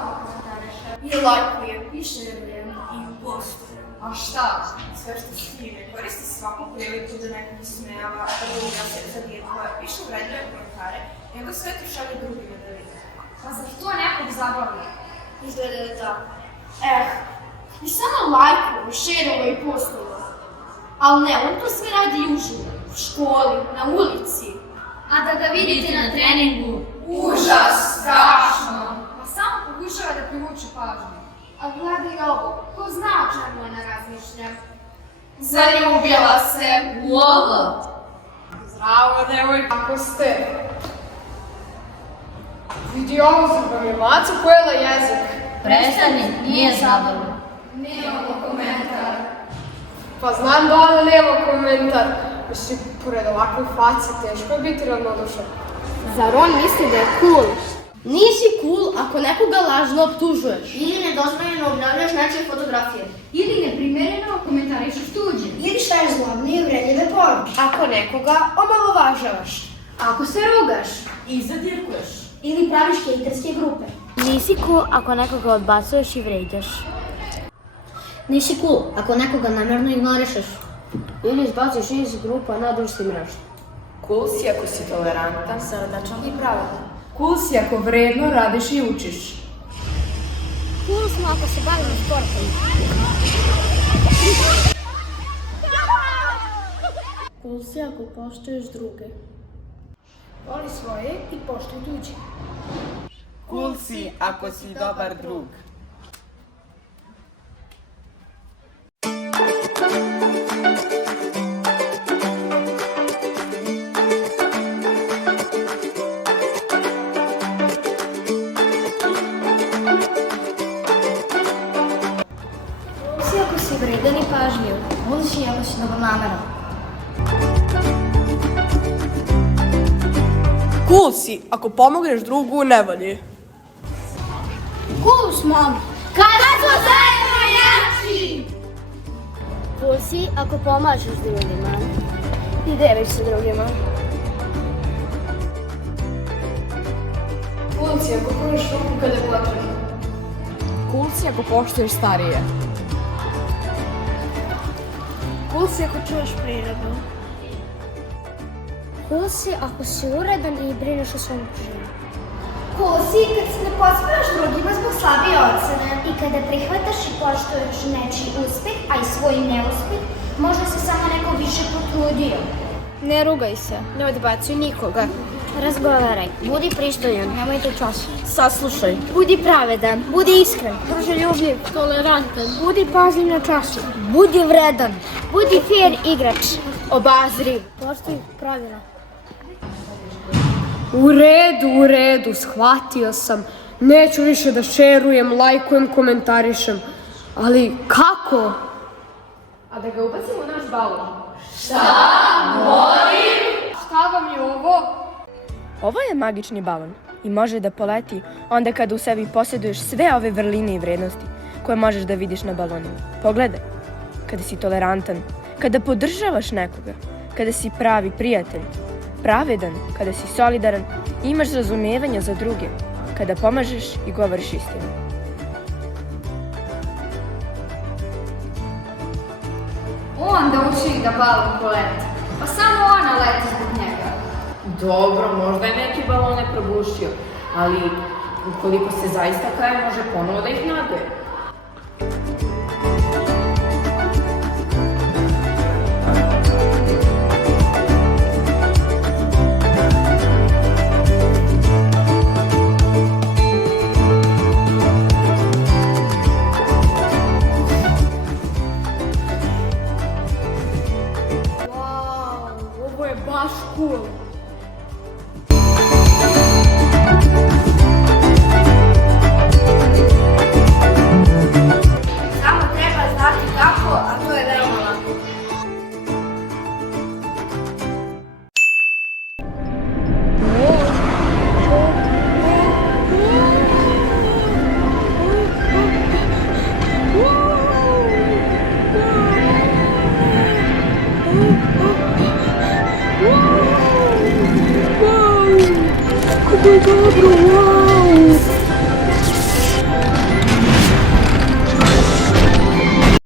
stalno komentarišem. I lajkujem, i šerujem, i postujem. A šta? Sve što stigne, koristi svaku priliku da nekog ismejava, da druga se zadirkuje, piše uvredljive komentare i onda sve to šalje drugima da vide. Pa zar to nekog zabavlja? Izgleda da je tako. I samo lajkujem, šerujem i postujem. Ali ne, on to sve radi i uživo, u školi, na ulici. A da ga vidite na treningu? Užas, strašno. Pa samo pokušava da privuče pažnju. A gledaj ovo, ko zna o čemu ona razmišlja? Zaljubila se U ovo? Zdravo, devojka, kako ste? Vidi ovo, zar vam je maca pojela jezik? Prestani, nije zabavno. Nemamo komentar. Pa znam da ona nema komentar. Mislim, pored ovakve face, teško je biti ravnodušan. Zar on misli da je cool? Nisi cool ako nekoga lažno optužuješ. Ili nedozvoljeno objavljaš nečije fotografije. Ili neprimereno komentarišeš tuđe. Ili šalješ zlobne i uvredljive poruke. Ako nekoga omalovažavaš. Ako se rugaš. I zadirkuješ. Ili praviš hejterske grupe. Nisi cool ako nekoga odbacuješ i vređaš. Nisi cool ako nekoga namjerno ignorišeš. Ili izbaciš iz grupa na društvenim mrežama. Cool si ako si tolerantan, srdačan i pravedan. Cool si ako vredno radiš i učiš. Cool smo ako se bavimo sportom. Cool si ako poštuješ druge. Voli svoje i poštuj tuđe. Cool si ako si dobar drug. Ako si vredan i pažljiv, voliš i ako si dobronameran. Cool si ako pomogneš drugu u nevolji. Cool smo! Kada smo zajedno jači! Cool si ako pomažeš drugima i deliš se drugima. Cool si ako pružiš ruku kada je potrebno. Cool si ako poštuješ starije. Cool si ako čuješ prirodu. Cool si ako si uredan i brineš o svom okruženju. Cool si kad se ne podsmiraš drugima zbog slabije ocene. I kada prihvataš i poštuješ nečiji uspeh, a i svoj neuspeh, možda se samo neko više potrudio. Ne rugaj se, ne odbacuj nikoga. Razgovaraj, budi pristojan, nemojte čas. Saslušaj. Budi pravedan, budi iskren, druželjubljiv, tolerantan, budi pažljiv na času, budi vredan, budi fair igrač, obazriv. Poštuj pravila. U redu, shvatio sam. Neću više da šerujem, lajkujem, komentarišem. Ali kako? A da ga ubacimo u naš balon. Šta vam je ovo? Ovo je magični balon i može da poleti onda kada u sebi posjeduješ sve ove vrline i vrednosti koje možeš da vidiš na balonima. Pogledaj, kada si tolerantan, kada podržavaš nekoga, kada si pravi prijatelj, pravedan, kada si solidaran i imaš razumevanja za druge, kada pomažeš i govoriš istinu. On da uči da balon poleti. Pa samo ona leti zbog njega. Dobro, možda je neke balone probušio, ali ukoliko se zaista kaje, može ponovo da ih naduje. Ovo je baš cool. Samo treba znati kako, a to je veoma lako. Kako je dobro, wow!